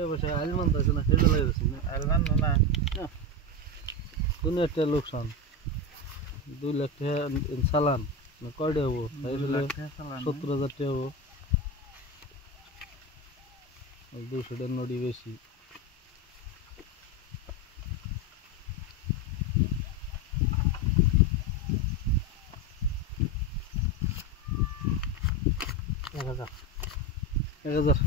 এ বসে আলমান আছে না হেডে লাগাইছে না আলমান না দুনিয়া তে লোকসান 2 লাখ টাকা চালান না কয়টা হবো তাইলে 70,000 টাকা হবো 200 টাকা নড়ি বেশি এক হাজার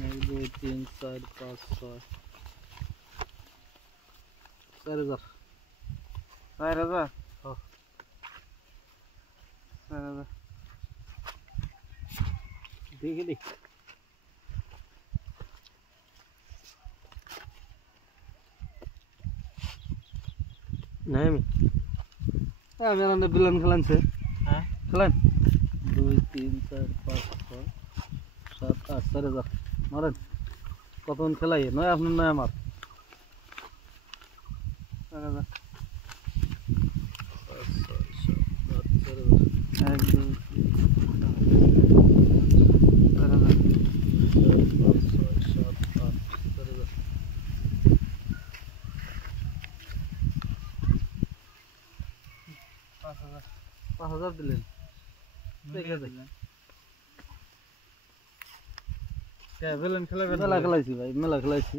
1 2 3 4 5 6 4,000 4,000 हाँ 4,000 देखिए देख नहीं मैं मेरा ने बिलन खलन से हाँ खलन 2 3 4 5 6 7 8 4,000 मारन कतन खेलाई नय आपन नय मार 4,000 1 2 5,000 দিলেন দেখে দেখ কে বেলুন খেলাবেন মেলা খেলাইছি ভাই মেলা খেলাইছি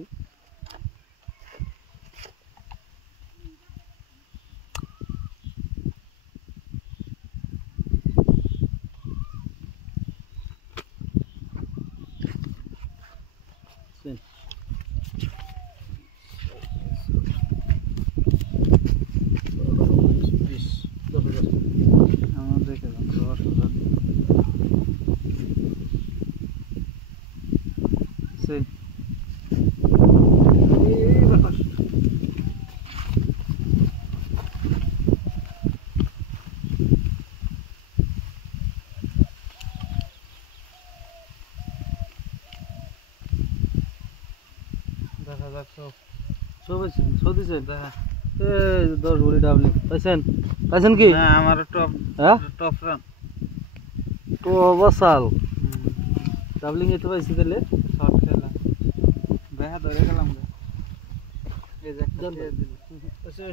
সেন আমাদের কেমন 10,000 সেন এই বাতাস সব আছে সব দিছে দেখা এ 10 ভরি ডাবলিং পাইছেন পাইছেন কি না আমার টপ হ্যাঁ টপ রান তো বসাল ডাবলিং এ তো পাইছি তাহলে শর্ট খেলা বেহা ধরে গেলাম এই যে একটা দিয়ে দিল আচ্ছা